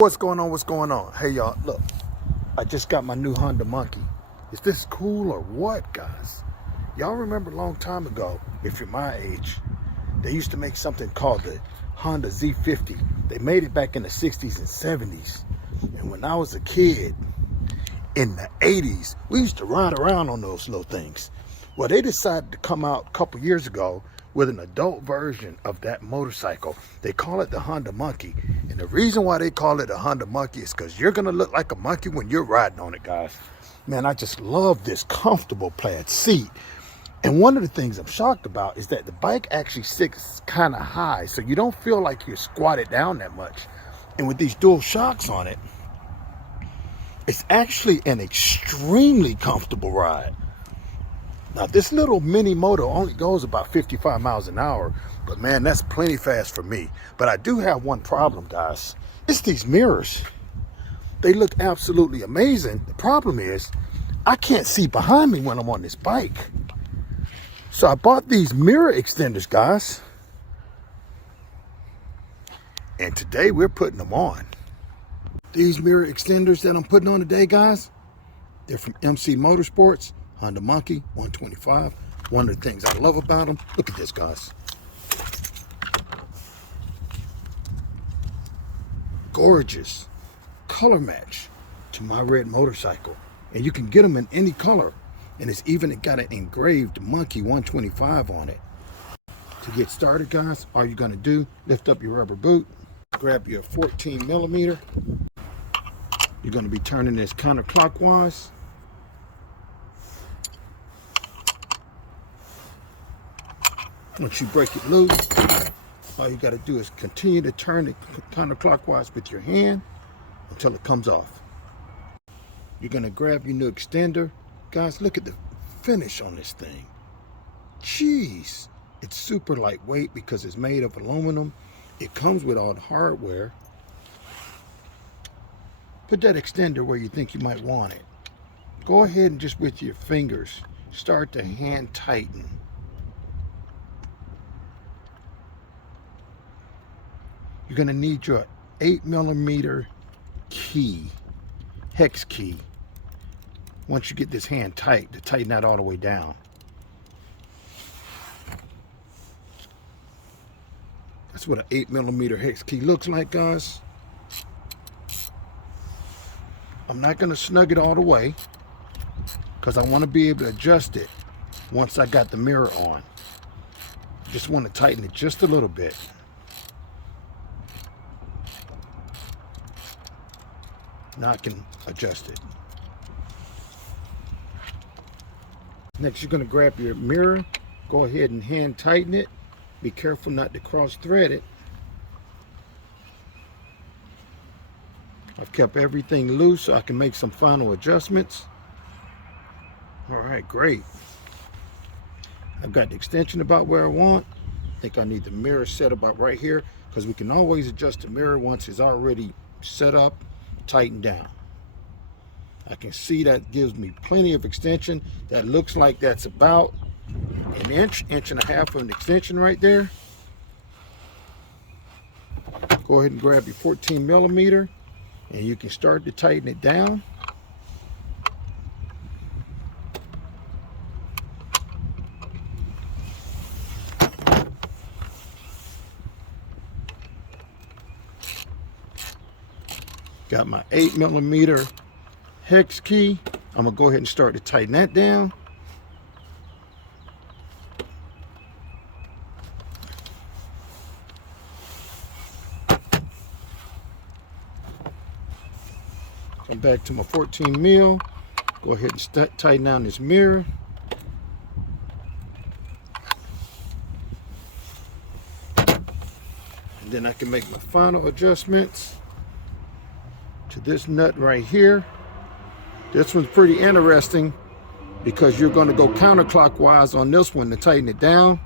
What's going on? What's going on? Hey y'all, look, I just got my new Honda Monkey. Is this cool or what, guys? Y'all remember a long time ago, if you're my age, they used to make something called the Honda Z50. They made it back in the 60s and 70s. And when I was a kid, in the 80s, we used to ride around on those little things. Well, they decided to come out a couple years ago with an adult version of that motorcycle. They call it the Honda Monkey. And the reason why they call it a Honda Monkey is because you're going to look like a monkey when you're riding on it, guys. Man, I just love this comfortable plaid seat. And one of the things I'm shocked about is that the bike actually sits kind of high, so you don't feel like you're squatted down that much. And with these dual shocks on it, it's actually an extremely comfortable ride. Now, this little mini moto only goes about 55 miles an hour, but man, that's plenty fast for me. But I do have one problem, guys. It's these mirrors. They look absolutely amazing. The problem is, I can't see behind me when I'm on this bike. So I bought these mirror extenders, guys. And today we're putting them on. These mirror extenders that I'm putting on today, guys, they're from MC Motorsports, Honda Monkey 125. One of the things I love about them, look at this, guys. Gorgeous color match to my red motorcycle. And you can get them in any color. And it's even got an engraved Monkey 125 on it. To get started, guys, all you're gonna do, lift up your rubber boot, grab your 14 millimeter. You're gonna be turning this counterclockwise. Once you break it loose, all you got to do is continue to turn it counterclockwise with your hand until it comes off. You're going to grab your new extender. Guys, look at the finish on this thing. Jeez, it's super lightweight because it's made of aluminum. It comes with all the hardware. Put that extender where you think you might want it. Go ahead and just with your fingers, start to hand tighten. You're going to need your 8 millimeter key, hex key, once you get this hand tight, to tighten that all the way down. That's what an 8 millimeter hex key looks like, guys. I'm not going to snug it all the way because I want to be able to adjust it once I got the mirror on. Just want to tighten it just a little bit. Now I can adjust it. Next, you're going to grab your mirror. Go ahead and hand tighten it. Be careful not to cross thread it. I've kept everything loose so I can make some final adjustments. All right, great. I've got the extension about where I want. I think I need the mirror set about right here because we can always adjust the mirror once it's already set up, tightened down. I can see that gives me plenty of extension. That looks like that's about an inch, inch and a half of an extension right there. Go ahead and grab your 14 millimeter and you can start to tighten it down. Got my 8 millimeter hex key. I'm gonna go ahead and start to tighten that down. Come back to my 14 mil. Go ahead and tighten down this mirror. And then I can make my final adjustments to this nut right here. This one's pretty interesting because you're going to go counterclockwise on this one to tighten it down.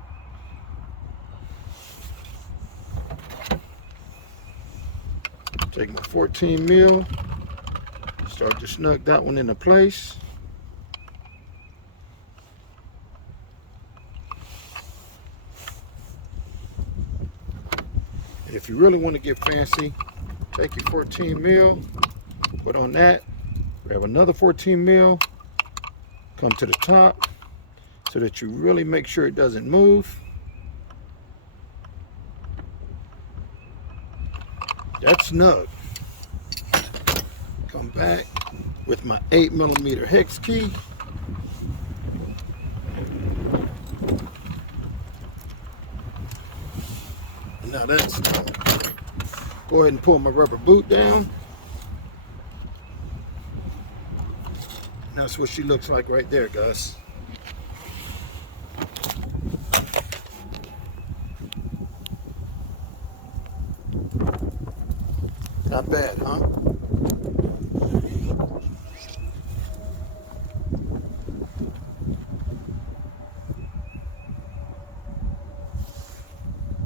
Take my 14 mil, start to snug that one into place. If you really want to get fancy, Take your 14 mil, put on that, grab another 14 mil, come to the top so that you really make sure it doesn't move. That's snug. Come back with my 8mm hex key. And now that's snug. Go ahead and pull my rubber boot down. And that's what she looks like right there, guys. Not bad, huh?